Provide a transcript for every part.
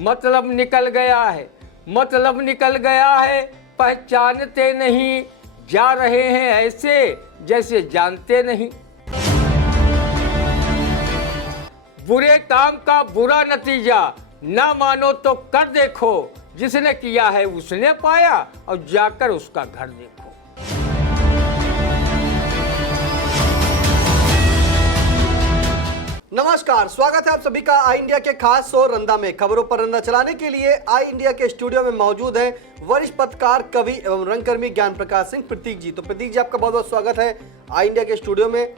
मतलब निकल गया है, मतलब निकल गया है, पहचानते नहीं, जा रहे हैं ऐसे जैसे जानते नहीं। बुरे काम का बुरा नतीजा ना मानो तो कर देखो, जिसने किया है उसने पाया, और जाकर उसका घर देखो। नमस्कार, स्वागत है आप सभी का आई इंडिया के खास शो रंदा में। खबरों पर रंदा चलाने के लिए आई इंडिया के स्टूडियो में मौजूद हैं वरिष्ठ पत्रकार, कवि एवं रंगकर्मी ज्ञान प्रकाश सिंह प्रतीक जी। तो प्रतीक जी, आपका बहुत बहुत स्वागत है आई इंडिया के स्टूडियो में।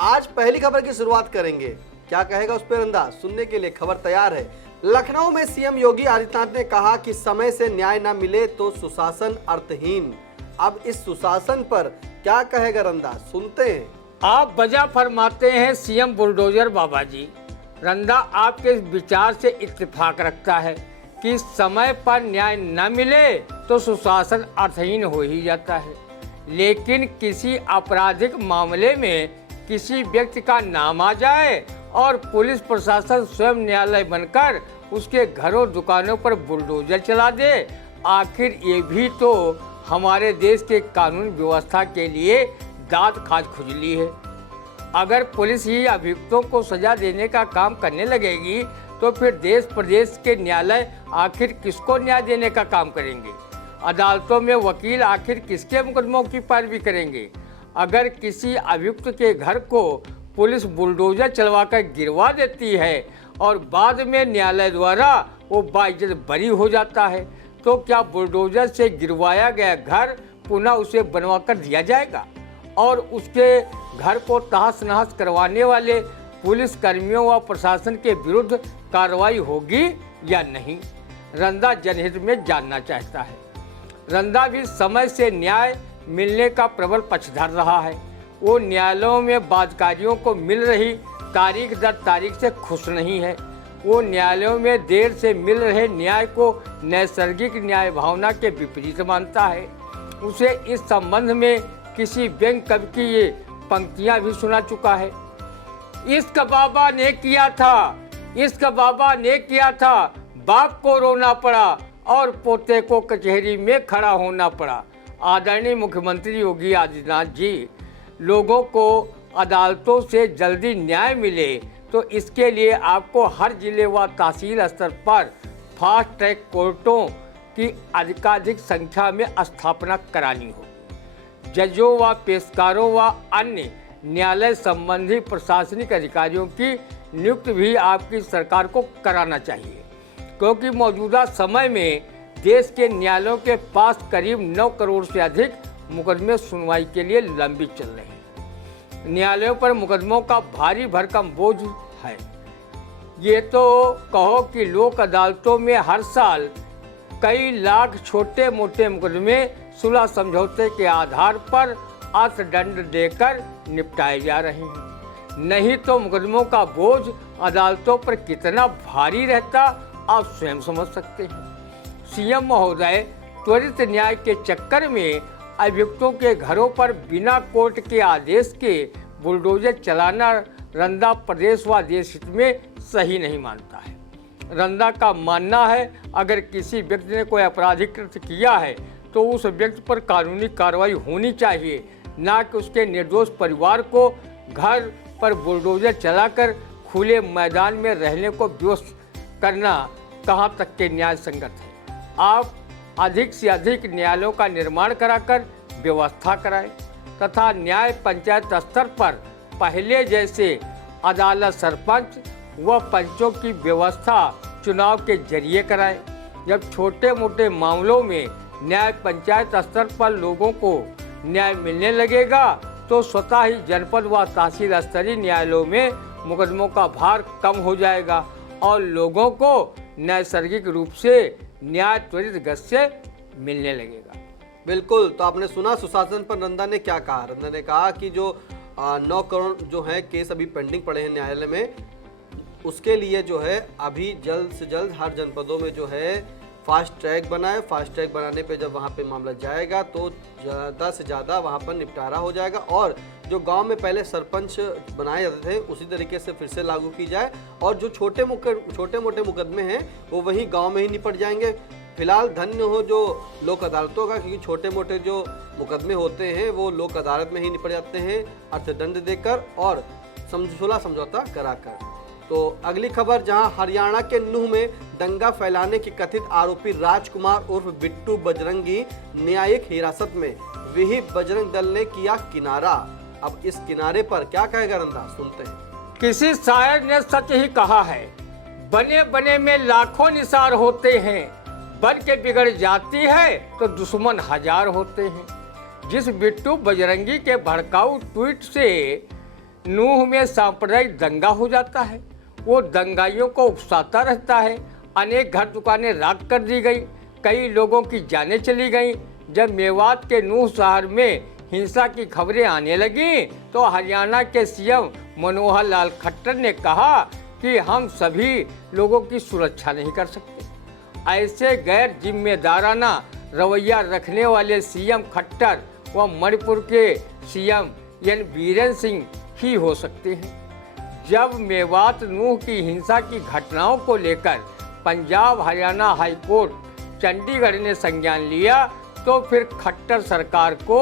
आज पहली खबर की शुरुआत करेंगे, क्या कहेगा उस पर रंदा, सुनने के लिए खबर तैयार है। लखनऊ में सीएम योगी आदित्यनाथ ने कहा कि समय से न्याय न मिले तो सुशासन अर्थहीन। अब इस सुशासन पर क्या कहेगा रंदा, सुनते हैं। आप वजह फरमाते हैं सीएम बुलडोजर बाबा जी। रंदा आपके विचार से इत्तेफाक रखता है कि समय पर न्याय न मिले तो सुशासन अर्थहीन हो ही जाता है, लेकिन किसी आपराधिक मामले में किसी व्यक्ति का नाम आ जाए और पुलिस प्रशासन स्वयं न्यायालय बनकर उसके घरों दुकानों पर बुलडोजर चला दे, आखिर ये भी तो हमारे देश के कानून व्यवस्था के लिए दांत खाज खुजली है। अगर पुलिस ही अभियुक्तों को सजा देने का काम करने लगेगी तो फिर देश प्रदेश के न्यायालय आखिर किसको न्याय देने का काम करेंगे? अदालतों में वकील आखिर किसके मुकदमों की पैरवी करेंगे? अगर किसी अभियुक्त के घर को पुलिस बुलडोजर चलवाकर गिरवा देती है और बाद में न्यायालय द्वारा वो बाइज्जत बरी हो जाता है, तो क्या बुलडोजर से गिरवाया गया घर पुनः उसे बनवा कर दिया जाएगा और उसके घर को तहस नहस करवाने वाले पुलिस कर्मियों व प्रशासन के विरुद्ध कार्रवाई होगी या नहीं? रंदा जनहित में जानना चाहता है। रंदा भी समय से न्याय मिलने का प्रबल पक्षधर रहा है। वो न्यायालयों में बादकारियों को मिल रही तारीख दर तारीख से खुश नहीं है। वो न्यायालयों में देर से मिल रहे न्याय को नैसर्गिक न्याय भावना के विपरीत मानता है। उसे इस संबंध में किसी व्यंग कवि की ये पंक्तियां भी सुना चुका है। इश्क बाबा ने किया था, इश्क बाबा ने किया था, बाप को रोना पड़ा और पोते को कचहरी में खड़ा होना पड़ा। आदरणीय मुख्यमंत्री योगी आदित्यनाथ जी, लोगों को अदालतों से जल्दी न्याय मिले तो इसके लिए आपको हर जिले व तहसील स्तर पर फास्ट ट्रैक कोर्टों की अधिकाधिक संख्या में स्थापना करानी हो। जजों व पेशकारों व अन्य न्यायालय संबंधी प्रशासनिक अधिकारियों की नियुक्ति भी आपकी सरकार को कराना चाहिए, क्योंकि मौजूदा समय में देश के न्यायालयों के पास करीब 9 करोड़ से अधिक मुकदमे सुनवाई के लिए लंबित चल रहे हैं। न्यायालयों पर मुकदमों का भारी भरकम बोझ है। ये तो कहो कि लोक अदालतों में हर साल कई लाख छोटे मोटे मुकदमे सुलह समझौते के आधार पर अर्थदंड देकर निपटाए जा रहे हैं। नहीं तो मुकदमों का बोझ अदालतों पर कितना भारी रहता आप स्वयं समझ सकते हैं। सीएम महोदय त्वरित न्याय के चक्कर में अभियुक्तों के घरों पर बिना कोर्ट के आदेश के बुलडोजर चलाना रंदा प्रदेश व देश हित में सही नहीं मानता है। रंदा का मानना है, अगर किसी व्यक्ति ने कोई आपराधिक कृत्य किया है तो उस व्यक्ति पर कानूनी कार्रवाई होनी चाहिए, ना कि उसके निर्दोष परिवार को घर पर बुलडोजर चलाकर खुले मैदान में रहने को विवश करना कहाँ तक के न्याय संगत है। आप अधिक से अधिक न्यायालयों का निर्माण कराकर व्यवस्था कराएं तथा न्याय पंचायत स्तर पर पहले जैसे अदालत सरपंच व पंचों की व्यवस्था चुनाव के जरिए कराएं। जब छोटे मोटे मामलों में न्याय पंचायत स्तर पर लोगों को न्याय मिलने लगेगा तो स्वतः ही जनपद व तहसील स्तरीय न्यायालयों में मुकदमों का भार कम हो जाएगा और लोगों को नैसर्गिक रूप से न्याय त्वरित गति से मिलने लगेगा। बिल्कुल, तो आपने सुना सुशासन पर रंदा ने क्या कहा। रंदा ने कहा कि जो 9 करोड़ जो है केस अभी पेंडिंग पड़े हैं न्यायालय में, उसके लिए जो है अभी जल्द से जल्द हर जनपदों में जो है फास्ट ट्रैक बनाए। फास्ट ट्रैक बनाने पे जब वहाँ पे मामला जाएगा तो ज़्यादा से ज़्यादा वहाँ पर निपटारा हो जाएगा और जो गांव में पहले सरपंच बनाए जाते थे उसी तरीके से फिर से लागू की जाए और जो छोटे मोटे मुकदमे हैं वो वहीं गांव में ही निपट जाएंगे। फिलहाल धन्य हो जो लोक अदालतों का, क्योंकि छोटे मोटे जो मुकदमे होते हैं वो लोक अदालत में ही निपट जाते हैं अर्थदंड देकर और समझौता कराकर। तो अगली खबर, जहां हरियाणा के नूह में दंगा फैलाने के कथित आरोपी राजकुमार उर्फ बिट्टू बजरंगी न्यायिक हिरासत में। विहिप बजरंग दल ने किया किनारा। अब इस किनारे पर क्या कहेगा रंदा, सुनते हैं। किसी शायर ने सच ही कहा है, बने बने में लाखों निसार होते हैं, बन के बिगड़ जाती है तो दुश्मन हजार होते हैं। जिस बिट्टू बजरंगी के भड़काऊ ट्वीट से नूह में सांप्रदायिक दंगा हो जाता है, वो दंगाइयों को उकसाता रहता है। अनेक घर दुकानें राख कर दी गई, कई लोगों की जानें चली गईं। जब मेवात के नूह शहर में हिंसा की खबरें आने लगी तो हरियाणा के सीएम मनोहर लाल खट्टर ने कहा कि हम सभी लोगों की सुरक्षा नहीं कर सकते। ऐसे गैर जिम्मेदाराना रवैया रखने वाले सीएम खट्टर व मणिपुर के सीएम एन बीरेन सिंह ही हो सकते हैं। जब मेवात नूह की हिंसा की घटनाओं को लेकर पंजाब हरियाणा हाईकोर्ट चंडीगढ़ ने संज्ञान लिया तो फिर खट्टर सरकार को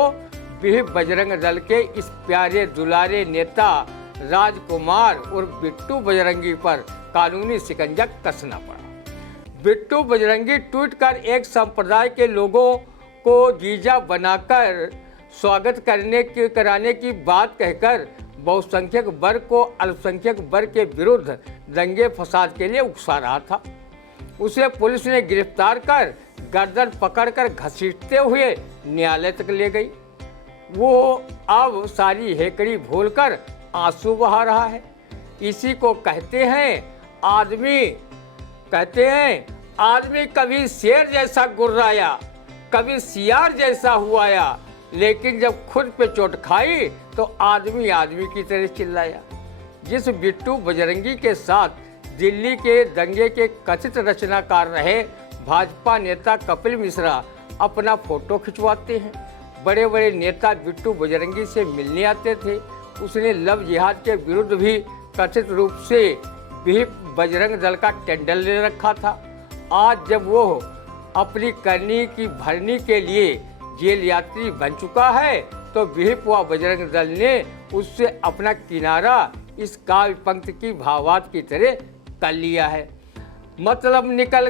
विहिप बजरंग दल के इस प्यारे दुलारे नेता राजकुमार और बिट्टू बजरंगी पर कानूनी शिकंजा कसना पड़ा। बिट्टू बजरंगी ट्वीट कर एक संप्रदाय के लोगों को जीजा बनाकर स्वागत कराने की बात कहकर बहुसंख्यक वर्ग को अल्पसंख्यक वर्ग के विरुद्ध दंगे फसाद के लिए उकसा रहा था। उसे पुलिस ने गिरफ्तार कर गर्दन पकड़कर घसीटते हुए न्यायालय तक ले गई। वो अब सारी हेकड़ी भूलकर आंसू बहा रहा है। इसी को कहते हैं आदमी कभी शेर जैसा गुर्राया, कभी सियार जैसा हुआया, लेकिन जब खुद पे चोट खाई तो आदमी की तरह चिल्लाया। जिस बिट्टू बजरंगी के साथ दिल्ली के दंगे के कथित रचनाकार रहे भाजपा नेता कपिल मिश्रा अपना फोटो खिंचवाते हैं। बड़े बड़े नेता बिट्टू बजरंगी से मिलने आते थे। उसने लव जिहाद के विरुद्ध भी कथित रूप से विहिप बजरंग दल का टेंडर ले रखा था। आज जब वो अपनी करनी की भरनी के लिए जेल यात्री बन चुका है तो विहिप व बजरंग दल ने उससे अपना किनारा इस काव्य पंक्ति की भावार्थ की तरह कर लिया है। मतलब निकल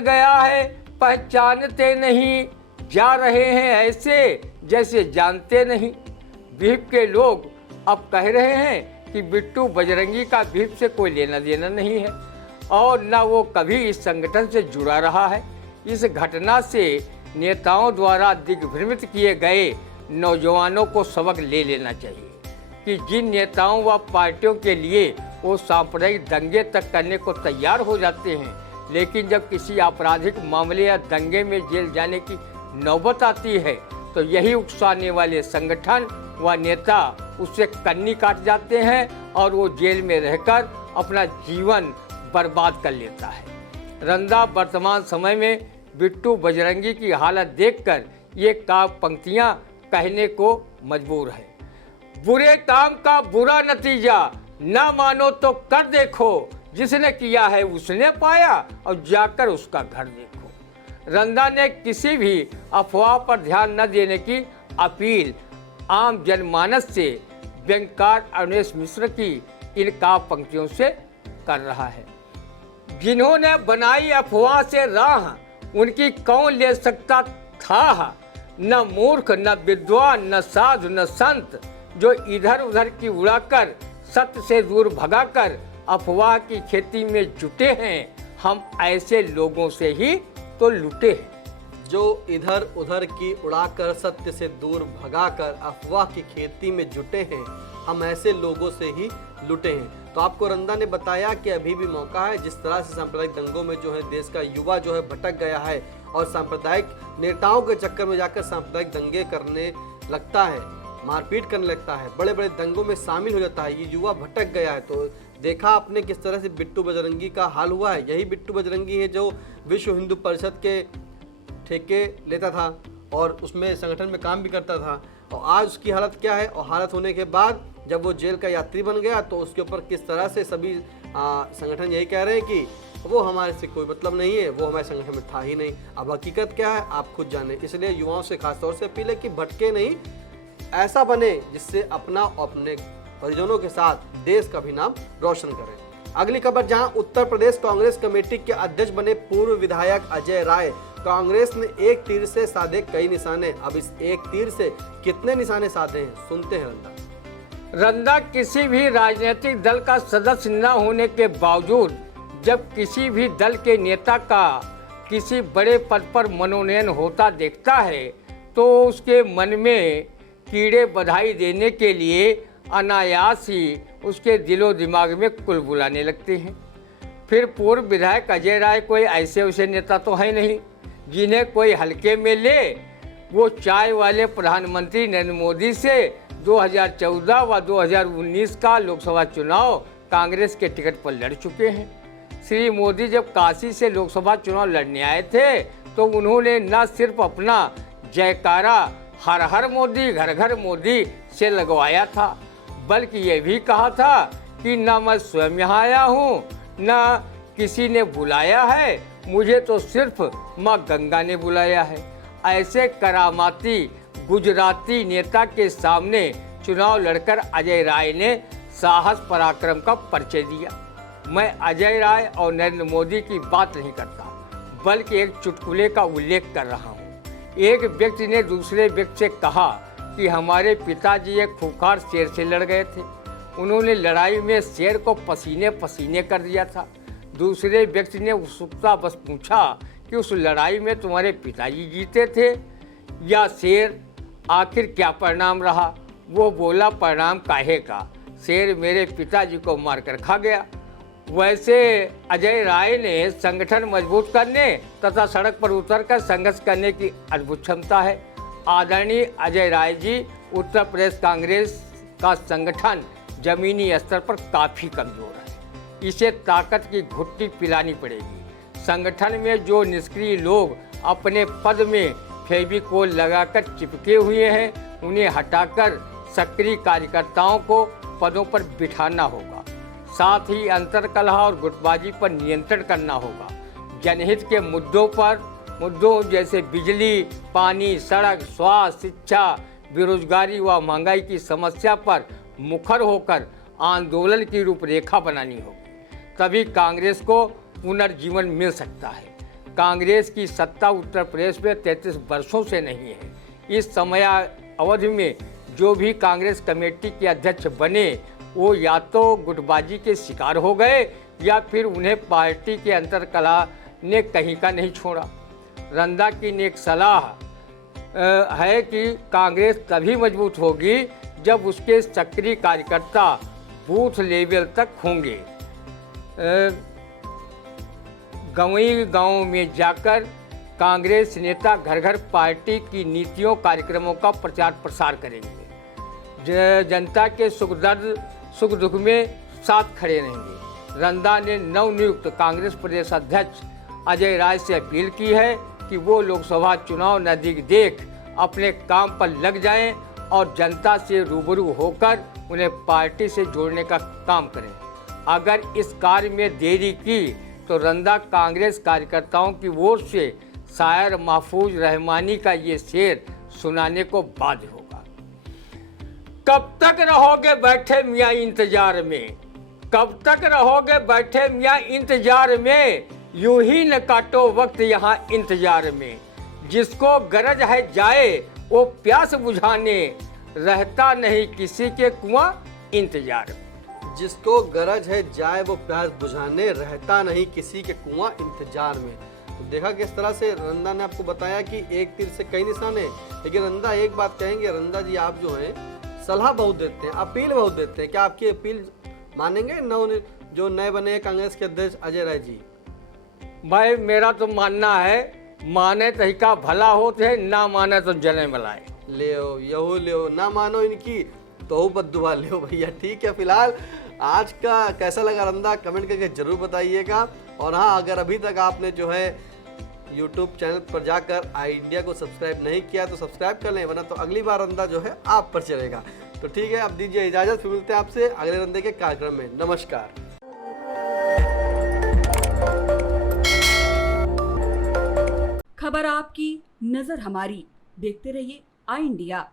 गया है, पहचानते नहीं, जा रहे हैं ऐसे जैसे जानते नहीं। विहिप के लोग अब कह रहे हैं कि बिट्टू बजरंगी का विहिप से कोई लेना देना नहीं है और न वो कभी इस संगठन से जुड़ा रहा है। इस घटना से नेताओं द्वारा दिग्भ्रमित किए गए नौजवानों को सबक ले लेना चाहिए कि जिन नेताओं व पार्टियों के लिए वो सांप्रदायिक दंगे तक करने को तैयार हो जाते हैं, लेकिन जब किसी आपराधिक मामले या दंगे में जेल जाने की नौबत आती है तो यही उकसाने वाले संगठन व नेता उससे कन्नी काट जाते हैं और वो जेल में रहकर अपना जीवन बर्बाद कर लेता है। रंदा वर्तमान समय में बिट्टू बजरंगी की हालत देखकर ये काव्य पंक्तियां कहने को मजबूर है। बुरे काम का बुरा नतीजा न मानो तो कर देखो, जिसने किया है उसने पाया और जाकर उसका घर देखो। रंदा ने किसी भी अफवाह पर ध्यान न देने की अपील आम जनमानस से व्यंगकार अवनीश मिश्र की इन काव्य पंक्तियों से कर रहा है। जिन्होंने बनाई अफवाह से राह, उनकी कौन ले सकता था। न मूर्ख न विद्वान न साधु न संत, जो इधर उधर की उड़ाकर सत्य से दूर भगाकर अफवाह की खेती में जुटे हैं। हम ऐसे लोगों से ही तो लुटे हैं जो इधर उधर की उड़ाकर सत्य से दूर भगाकर अफवाह की खेती में जुटे हैं। हम ऐसे लोगों से ही लुटे हैं। तो आपको रंदा ने बताया कि अभी भी मौका है। जिस तरह से सांप्रदायिक दंगों में जो है देश का युवा जो है भटक गया है और सांप्रदायिक नेताओं के चक्कर में जाकर सांप्रदायिक दंगे करने लगता है, मारपीट करने लगता है, बड़े बड़े दंगों में शामिल हो जाता है, ये युवा भटक गया है। तो देखा आपने किस तरह से बिट्टू बजरंगी का हाल हुआ है। यही बिट्टू बजरंगी है जो विश्व हिंदू परिषद के ठेके लेता था और उसमें संगठन में काम भी करता था और आज उसकी हालत क्या है, और हालत होने के बाद जब वो जेल का यात्री बन गया तो उसके ऊपर किस तरह से सभी संगठन यही कह रहे हैं कि वो हमारे से कोई मतलब नहीं है, वो हमारे संगठन में था ही नहीं। अब हकीकत क्या है आप खुद जाने। इसलिए युवाओं से खासतौर से अपील है कि भटके नहीं, ऐसा बने जिससे अपना और अपने परिजनों के साथ देश का भी नाम रोशन करें। अगली खबर, जहां उत्तर प्रदेश कांग्रेस कमेटी के अध्यक्ष बने पूर्व विधायक अजय राय, कांग्रेस ने एक तीर से साधे कई निशाने। अब इस एक तीर से कितने निशाने साधे हैं, सुनते हैं रंदा। रंदा किसी भी राजनीतिक दल का सदस्य न होने के बावजूद जब किसी भी दल के नेता का किसी बड़े पद पर मनोनयन होता देखता है तो उसके मन में कीड़े बधाई देने के लिए अनायास ही उसके दिलो दिमाग में कुलबुलाने लगते हैं। फिर पूर्व विधायक अजय राय कोई ऐसे वैसे नेता तो है नहीं जिन्हें कोई हल्के में ले। वो चाय वाले प्रधानमंत्री नरेंद्र मोदी से 2014 व 2019 का लोकसभा चुनाव कांग्रेस के टिकट पर लड़ चुके हैं। श्री मोदी जब काशी से लोकसभा चुनाव लड़ने आए थे तो उन्होंने न सिर्फ अपना जयकारा हर हर मोदी घर घर मोदी से लगवाया था, बल्कि ये भी कहा था कि न मैं स्वयं यहाँ आया हूँ न किसी ने बुलाया है, मुझे तो सिर्फ माँ गंगा ने बुलाया है। ऐसे करामाती गुजराती नेता के सामने चुनाव लड़कर अजय राय ने साहस पराक्रम का परिचय दिया। मैं अजय राय और नरेंद्र मोदी की बात नहीं करता, बल्कि एक चुटकुले का उल्लेख कर रहा हूँ। एक व्यक्ति ने दूसरे व्यक्ति से कहा कि हमारे पिताजी एक खूंखार शेर से लड़ गए थे, उन्होंने लड़ाई में शेर को पसीने पसीने कर दिया था। दूसरे व्यक्ति ने उत्सुकता बस पूछा कि उस लड़ाई में तुम्हारे पिताजी जीते थे या शेर, आखिर क्या परिणाम रहा? वो बोला, परिणाम काहे का, शेर मेरे पिताजी को मारकर खा गया। वैसे अजय राय ने संगठन मजबूत करने तथा सड़क पर उतरकर संघर्ष करने की अद्भुत क्षमता है। आदरणीय अजय राय जी, उत्तर प्रदेश कांग्रेस का संगठन जमीनी स्तर पर काफ़ी कमज़ोर है, इसे ताकत की घुट्टी पिलानी पड़ेगी। संगठन में जो निष्क्रिय लोग अपने पद में फेविकोल लगाकर चिपके हुए हैं, उन्हें हटाकर सक्रिय कार्यकर्ताओं को पदों पर बिठाना होगा। साथ ही अंतरकलह और गुटबाजी पर नियंत्रण करना होगा। जनहित के मुद्दों जैसे बिजली, पानी, सड़क, स्वास्थ्य, शिक्षा, बेरोजगारी व महंगाई की समस्या पर मुखर होकर आंदोलन की रूपरेखा बनानी होगी, तभी कांग्रेस को पुनर्जीवन मिल सकता है। कांग्रेस की सत्ता उत्तर प्रदेश में 33 वर्षों से नहीं है। इस समय अवधि में जो भी कांग्रेस कमेटी के अध्यक्ष बने वो या तो गुटबाजी के शिकार हो गए या फिर उन्हें पार्टी के अंतरकलह ने कहीं का नहीं छोड़ा। रंदा की नेक सलाह है कि कांग्रेस तभी मजबूत होगी जब उसके सक्रिय कार्यकर्ता बूथ लेवल तक होंगे। गाँव में जाकर कांग्रेस नेता घर घर पार्टी की नीतियों कार्यक्रमों का प्रचार प्रसार करेंगे। जनता के सुख दुख में साथ खड़े रहेंगे। रंदा ने नवनियुक्त कांग्रेस प्रदेश अध्यक्ष अजय राय से अपील की है कि वो लोकसभा चुनाव नज़दीक देख अपने काम पर लग जाएं और जनता से रूबरू होकर उन्हें पार्टी से जोड़ने का काम करें। अगर इस कार्य में देरी की तो रंदा कांग्रेस कार्यकर्ताओं की ओर से शायर महफूज रहमानी का ये शेर सुनाने को बाध्य होगा। कब तक रहोगे बैठे मियाँ इंतजार में, कब तक रहोगे बैठे मियाँ इंतजार में, यूं ही न काटो वक्त यहाँ इंतजार में। जिसको गरज है जाए वो प्यास बुझाने, रहता नहीं किसी के कुआं इंतजार में। जिसको गरज है जाए वो प्यास बुझाने, रहता नहीं किसी के कुआं इंतजार में। तो देखा किस तरह से रंदा ने आपको बताया कि एक तीर से कई निशाने। लेकिन रंदा एक बात कहेंगे, रंदा जी आप जो हैं सलाह बहुत देते हैं, अपील बहुत देते हैं, क्या आपकी अपील मानेंगे जो नए बने कांग्रेस के अध्यक्ष अजय राय जी? भाई मेरा तो मानना है, माने तरीका भला होते ना माने तो जले मलाए। ले यहो ना मानो इनकी तो बद्दुआ ले भैया। ठीक है, फिलहाल आज का कैसा लगा रंदा कमेंट करके जरूर बताइएगा। और हाँ, अगर अभी तक आपने जो है यूट्यूब चैनल पर जाकर आई इंडिया को सब्सक्राइब नहीं किया तो सब्सक्राइब कर लें, वरना तो अगली बार रंदा जो है आप पर चलेगा। तो ठीक है, अब दीजिए इजाज़त, फिर मिलते हैं आपसे अगले रंदे के कार्यक्रम में। नमस्कार। खबर आपकी, नजर हमारी। देखते रहिए आई इंडिया।